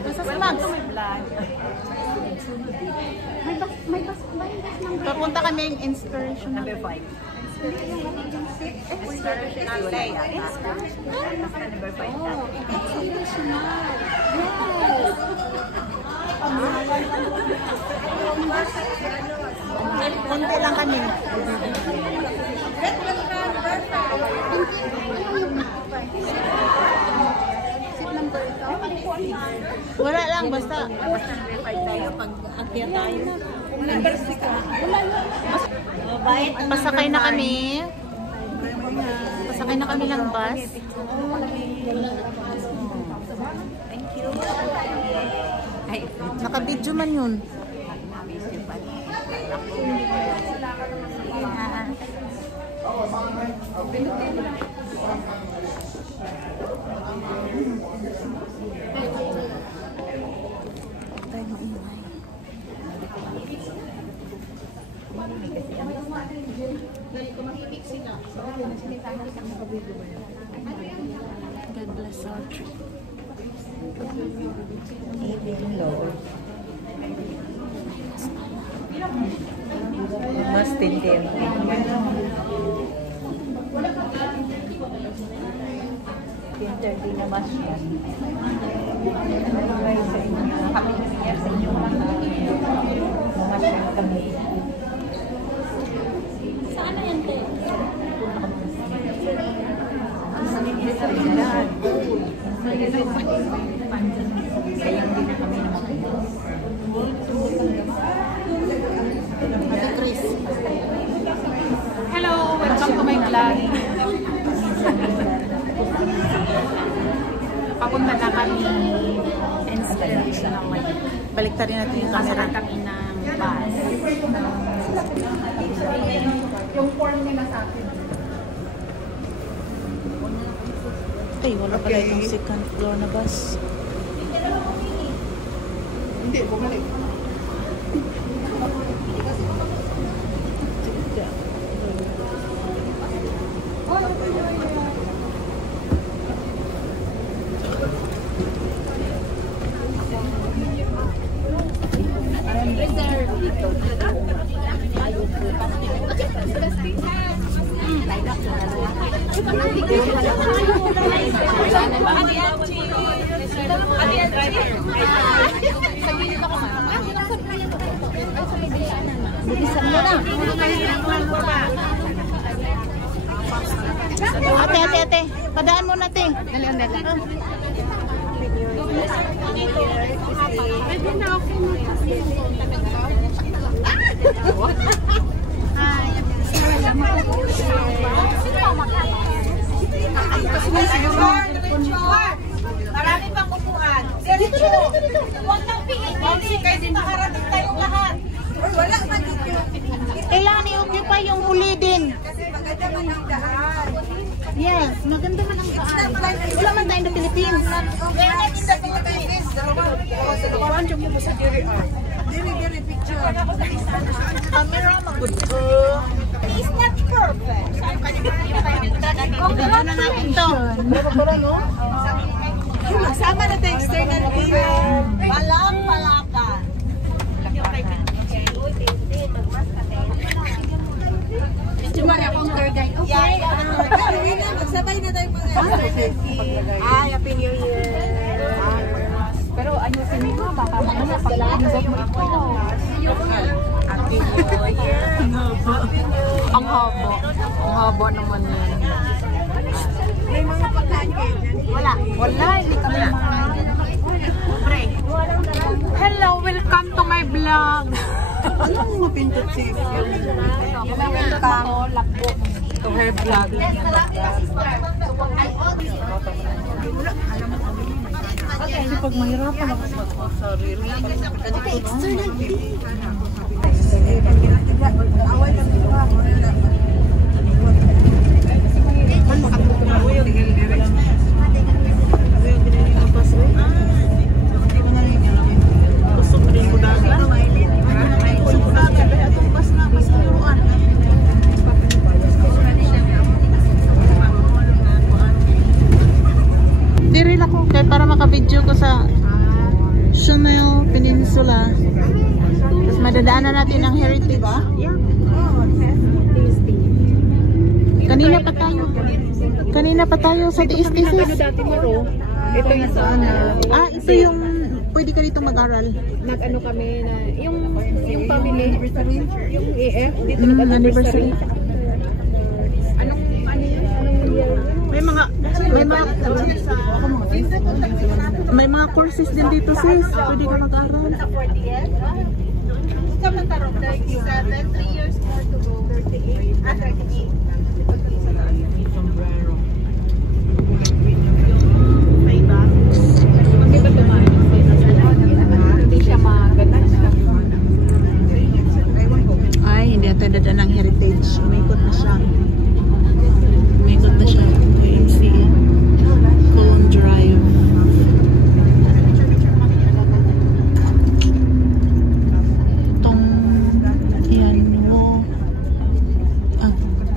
Nasa si Max? May bus Papunta kami yung inspiration. Number 5. Inspirational day. Number 5. Oh, inspirational. Konti lang kami. Wala lang, basta. Basta number 5 tayo pag akyat tayo. Number 6 ka. Pasakay na kami. Pasakay na kami ng bus. Thank you. Ay, Naka-video man yun. Tayo maingay. God bless our trip. even Lord. Mas tindi ang Hindi na mas yan. Sa inyo, happy New Year sa inyo lahat. Mas yan kami. Saan na yan, te? Kaya hindi na kami naman. Ate Chris. Hello! Welcome to my vlog. Papunta na kami inspiration ng may Baliktarin natin yung camera. kasama kami ng bus. Yung form nila sa akin. Ay, wala pala itong second floor na bus. Hindi, bumalik. Ate. Padaan mo natin. Dali. Pwede na ako Marami pang upuan. Dito. Huwag nang pingin. Kasi makarating tayong lahat. Wala man dito. Kailangan i-occupy yung huli din. Kasi maganda man ang daan. Yes, maganda man ang daan. Wala man tayo ng Philippines. Kaya natin sa Philippines. Dalawa dyan mo sa Jerry R. Jerry picture. Camera, mag-gusto. It's not perfect. Kung gano'n na natin to. Magsama na tayo external view. Palak-palakan. Sumari akong tour guide. Okay. Magsabay na tayo mga external view. Ay, Happy New Year. Pero ayusin mo, baka mamaya pag-inubog mo ito. Happy New Year. Ang habo naman yan. May mga pagkain kayo dyan? Wala, hindi kami Pre. Hello, welcome to my vlog. Anong mga pintot siya? Welcome to her vlog. Kasi pag mahirapan ako sa sarili. External view. Away kami ba? Diri din ako. Kahit para makabidyo ko sa Shumel Peninsula. Tapos madadaanan natin ang heritage. Yeah. Tasty. Kanina pa tayo sa Ano tiis-tiis. dati Maro? Ito yung sana. Ito yung pwede ka dito mag-aral. Nag-ano kami na, yung family, yung AF, dito Anniversary. nag-anniversary. Anong year? May mga courses din dito, sis. Pwede ka mag-aral. Sa 40th. Sa Mantarong, 37, 3 years more to go. 38. 38. Hindi ba tumahan? Hindi siya maganda. Ay, hindi natin dadaan ng heritage. Umikot na siya. YMC. Cone Drive.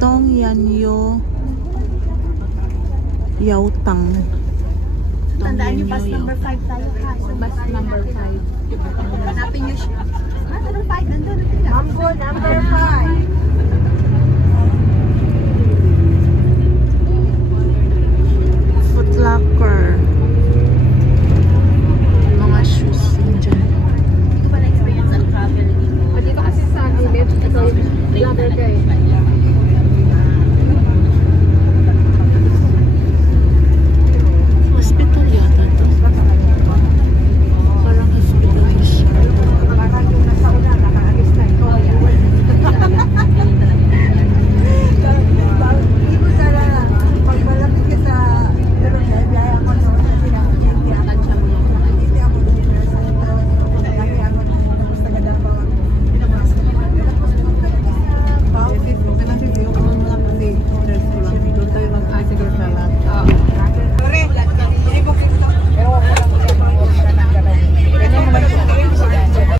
Tong Yanyo Yautang. Tandaan niyo, bus number 5 tayo ha. Bus number 5. Hanapin niyo siya. Number 5, nandun. Mambo, number 5.